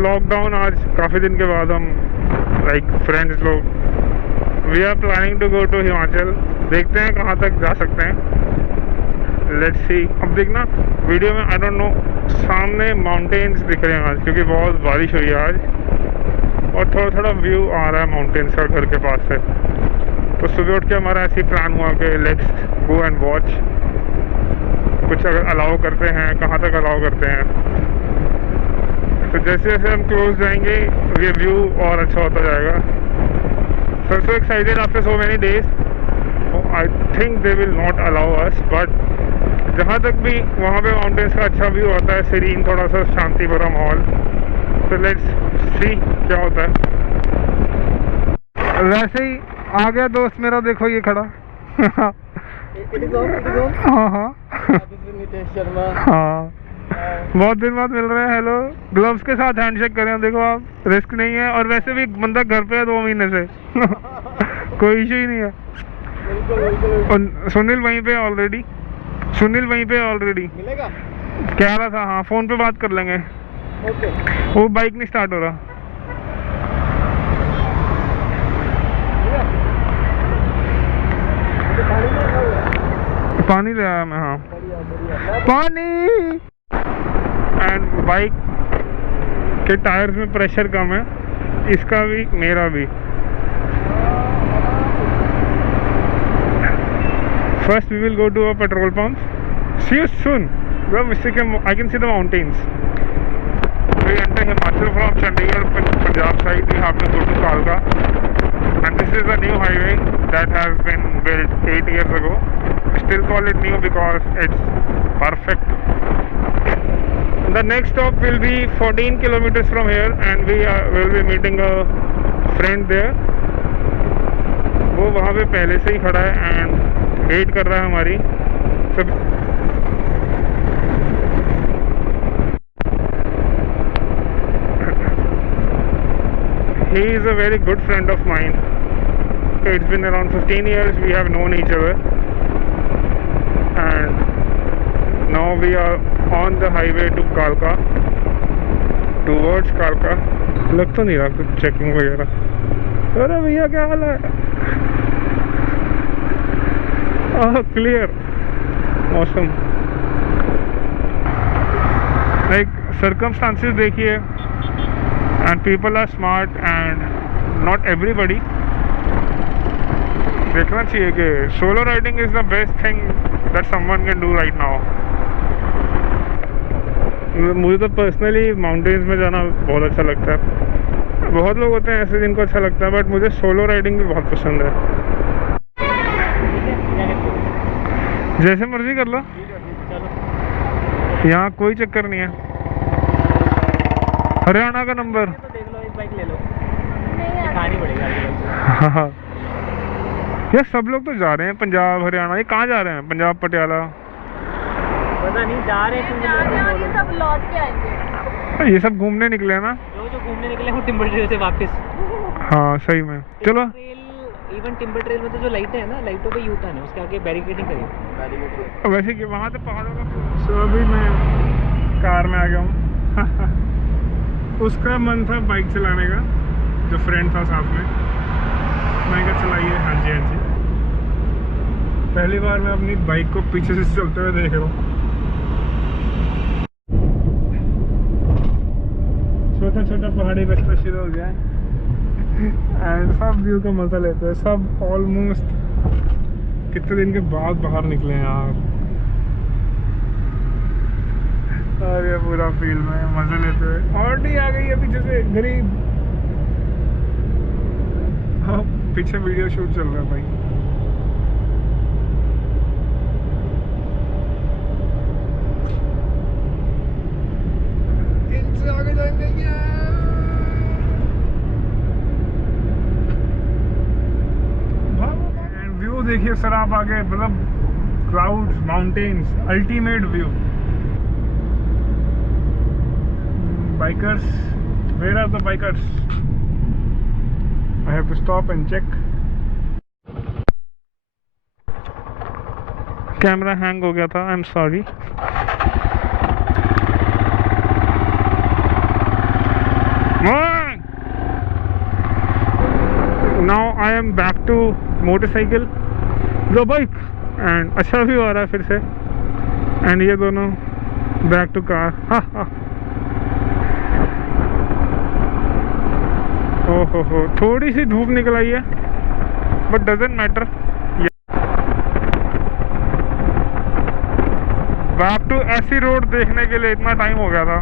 Lockdown आज काफ़ी दिन के बाद हम लाइक फ्रेंड्स लोग we are planning to go to Himachal. देखते हैं कहाँ तक जा सकते हैं, लेट्स सी। अब देखना वीडियो में, आई डोंट नो, सामने माउंटेन्स दिख रहे हैं आज क्योंकि बहुत बारिश हुई है आज, और थोड़ा थोड़ा व्यू आ रहा है माउंटेन्स का घर के पास से। तो सुबह उठ के हमारा ऐसे ही प्लान हुआ कि लेट्स गो एंड वॉच कुछ अगर अलाउ करते हैं, कहाँ तक अलाउ करते हैं। तो जैसे जैसे हम क्लोज जाएंगे ये व्यू और अच्छा होता जाएगा। So excited after so many days. I think they will not allow us, but जहाँ तक भी वहाँ पे माउंटेन्स का अच्छा व्यू होता है, सीरीन, थोड़ा सा शांति भरा माहौल। तो लेट्स सी क्या होता है। वैसे ही आ गया दोस्त मेरा, देखो ये खड़ा। हाँ हाँ हाँ, बहुत दिन बाद मिल रहे हैं। हेलो, ग्लव्स के साथ हैंडशेक करें, देखो आप, रिस्क नहीं है। और वैसे भी बंदा घर पे है 2 महीने से। कोई इशू ही नहीं है। और सुनील वहीं पे ऑलरेडी, मिलेगा? कह रहा था। हाँ, फोन पे बात कर लेंगे। ओके। वो बाइक नहीं स्टार्ट हो रहा। पानी ले आया मैं। हाँ, पानी। एंड बाइक के टायर्स में प्रेशर कम है, इसका भी मेरा भी। First we will go to a petrol pump. See you soon. I can see the mountains. We enter Himachal from Chandigarh, Punjab side. We have to go to Kalka, and this is a new highway that has been built 8 years ago. We still call it new because it's perfect. The next stop will be 14 kilometers from here, and we will be meeting a friend there. वो वहाँ पे पहले से ही खड़ा है and wait कर रहा है हमारी सब। He is a very good friend of mine. It's been around 15 years we have known each other, and now we are on the highway to Kalka, towards Kalka. लग तो नहीं रहा कुछ चेकिंग वगैरह। अरे भैया क्या हाल है? क्लियर मौसम। लाइक सर्कमस्टांसेस देखिए, and people are smart and not everybody। देखना चाहिए कि solo riding is the best thing that someone can do right now। मुझे तो पर्सनली माउंटेन्स में जाना बहुत अच्छा लगता है। बहुत लोग होते हैं ऐसे जिनको अच्छा लगता है, बट मुझे सोलो राइडिंग भी बहुत पसंद है। जैसे मर्जी कर लो, यहाँ कोई चक्कर नहीं है। हरियाणा का नंबर तो देख लो, एक बाइक ले लो, दिखानी पड़ेगी। हाँ यार, सब लोग तो जा रहे हैं पंजाब हरियाणा। ये कहाँ जा रहे हैं? पंजाब, पटियाला, पता नहीं जा रहे हैं, सब लौट के आएंगे। ये सब घूमने निकले हैं ना। जो घूमने निकले हैं टिम्बर ट्रेल से वापस। हाँ सही में, चलो। इवन टिम्बर ट्रेल में तो जो लाइटें हैं ना, लाइटों पे यू टर्न है, उसके आगे बैरिकेडिंग करिए। वैसे कि वहाँ तो पहाड़ों का। सो अभी मैं कार में आ गया हूँ। उसका मन था बाइक चलाने का, जो फ्रेंड था साथ में। मैं क्या चलाइए? हाँ जी हाँ जी। पहली बार मैं अपनी बाइक को पीछे से चलते हुए देख रहा हूँ। छोटा छोटा पहाड़ी रास्ता शुरू हो गया है एंड सब व्यू का मजा लेते हैं सब। ऑलमोस्ट कितने दिन के बाद बाहर निकले हैं यार, और ये पूरा फील्ड में मजे लेते हुए। ऑडी आ गई है पीछे से, गरीब। हाँ, पीछे वीडियो शूट चल रहा है भाई। इनसे आगे जाएंगे क्या? व्यू देखिए सर आप आगे, मतलब clouds, mountains, ultimate view. Bikers, where are the bikers? I have to stop and check. Camera hang हो गया था, I am sorry. 1 second, 1 second। Now I am back to motorcycle the bike and अच्छा view आ रहा है फिर से and ये दोनों बैक टू कार। ओहो थोड़ी सी धूप निकल आई है but doesn't matter. Back to ऐसी रोड देखने के लिए इतना टाइम हो गया था।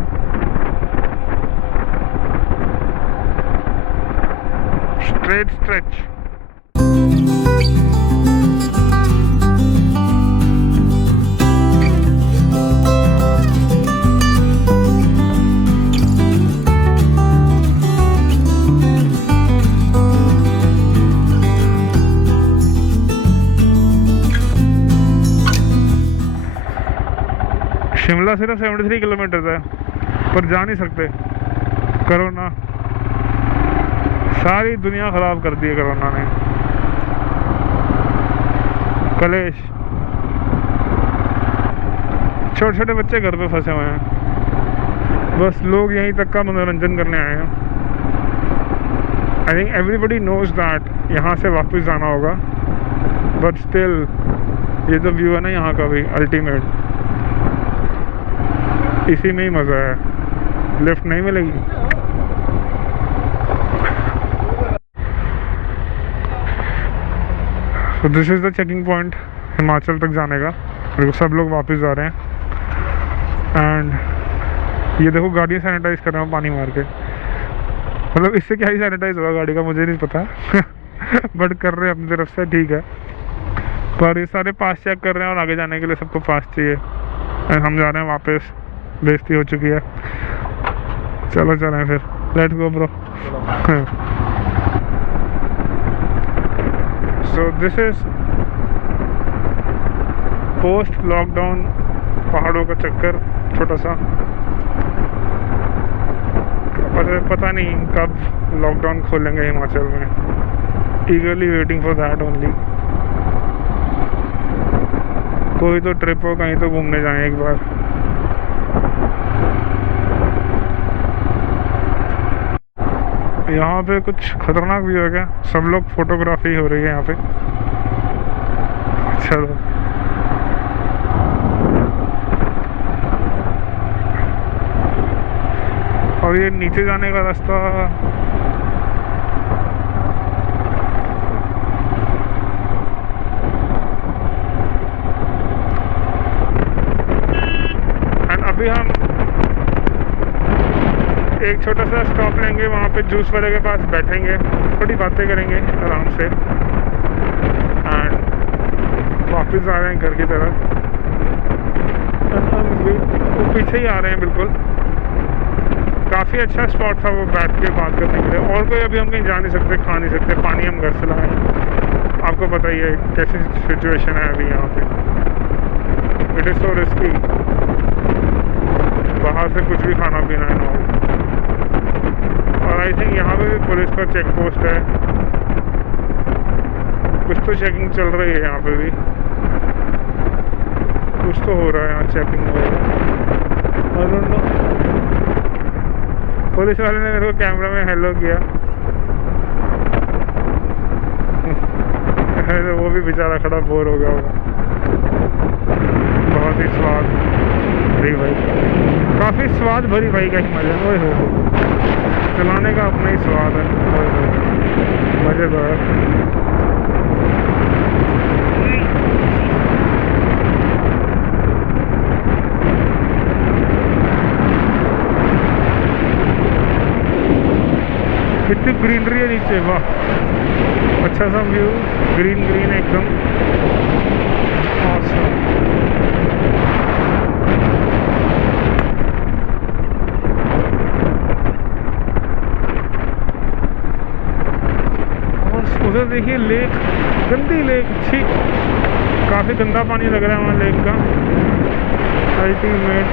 Straight stretch. शिमला सिर्फ 73 किलोमीटर है पर जा नहीं सकते। कोरोना सारी दुनिया ख़राब कर दी है कोरोना ने। कलेश छोटे छोटे बच्चे घर पे फंसे हुए हैं, बस लोग यहीं तक का मनोरंजन करने आए हैं। I think everybody knows that यहाँ से वापस जाना होगा बट स्टिल ये जो व्यू है ना यहाँ का भी अल्टीमेट, इसी में ही मज़ा है। लिफ्ट नहीं मिलेगी। तो this is the checking point Himachal तक जाने का। देखो सब लोग वापस जा रहे हैं एंड ये देखो गाड़ियाँ सैनिटाइज कर रहे हैं पानी मार के। मतलब इससे क्या ही सैनिटाइज होगा गाड़ी का मुझे नहीं पता बट कर रहे हैं अपनी तरफ से, ठीक है। पर ये सारे पास चेक कर रहे हैं और आगे जाने के लिए सबको पास चाहिए एंड हम जा रहे हैं वापस। बेइज्जती हो चुकी है, चलो चलें फिर। Let's go bro. So this is post lockdown पहाड़ों का चक्कर छोटा सा। पता नहीं कब लॉकडाउन खोलेंगे हिमाचल में। ईगरली वेटिंग फॉर दैट ओनली। कोई तो ट्रिप हो, कहीं तो घूमने जाएं एक बार। यहाँ पे कुछ खतरनाक व्यू है क्या? सब लोग फोटोग्राफी हो रही है यहाँ पे। चलो और ये नीचे जाने का रास्ता एंड अभी हम एक छोटा सा स्टॉप लेंगे, वहाँ पे जूस वाले के पास बैठेंगे, थोड़ी बातें करेंगे आराम से एंड वापस आ रहे हैं घर की तरफ। वो पीछे ही आ रहे हैं बिल्कुल। काफ़ी अच्छा स्पॉट था वो बैठ के बात करने के लिए। और कोई अभी हम कहीं जा नहीं सकते, खा नहीं सकते, पानी हम घर से लाए। आपको पता ही है कैसी सिचुएशन है अभी यहाँ पे। इट इज़ सो रिस्की बाहर से कुछ भी खाना पीना है ना। और आई थिंक यहाँ पे भी पुलिस का चेक पोस्ट है, कुछ तो चेकिंग चल रही है यहाँ पे भी। कुछ तो हो रहा है यहाँ, चेकिंग वगैरह। I don't know. पुलिस वाले ने मेरे को कैमरा में हेलो किया तो वो भी बेचारा खड़ा बोर हो गया होगा। बहुत ही स्वाद भरी बाइक, काफ़ी स्वाद भरी बाइक है हिमालयन। ओए हो चलाने का अपना ही स्वाद है, मज़ेदार। कितनी ग्रीनरी है नीचे, वाह अच्छा सा व्यू, ग्रीन ग्रीन एकदम awesome। और उधर देखिए लेक, गंदी लेक, छी काफ़ी गंदा पानी लग रहा है वहाँ लेक का। अल्टीमेट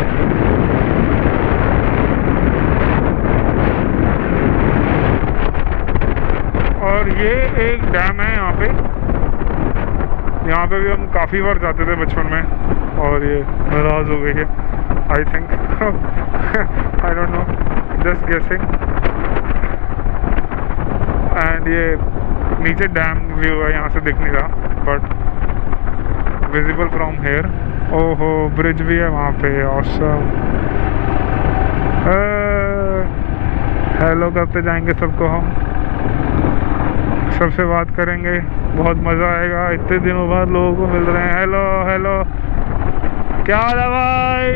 और ये एक डैम है यहाँ पे भी हम काफ़ी बार जाते थे बचपन में और ये नाराज़ हो गई है I think. I don't know, just guessing. And ये नीचे डैम व्यू है, यहाँ से दिख नहीं रहा बट विजिबल फ्रॉम हेयर। ओहो ब्रिज भी है वहाँ पे, ऑसम। हेलो करते जाएंगे सबको, हम सबसे बात करेंगे, बहुत मज़ा आएगा। इतने दिनों बाद लोगों को मिल रहे हैं। हेलो हेलो, क्या हाल है भाई?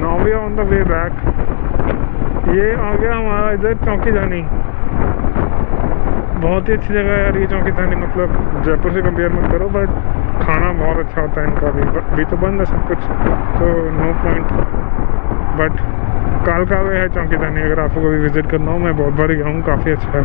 Now we are on the way back. ये आ गया हमारा इधर चौकी जानी। बहुत ही अच्छी जगह है यार ये चौकी थानी, मतलब जयपुर से कंपेयर मत करो, बट खाना बहुत अच्छा होता है इनका भी। अभी तो बंद है सब कुछ, तो नो पॉइंट। बट कालका वे है चौकी थानी, अगर आपको कभी विजिट करना हो, मैं बहुत बार गया हूँ, काफ़ी अच्छा है।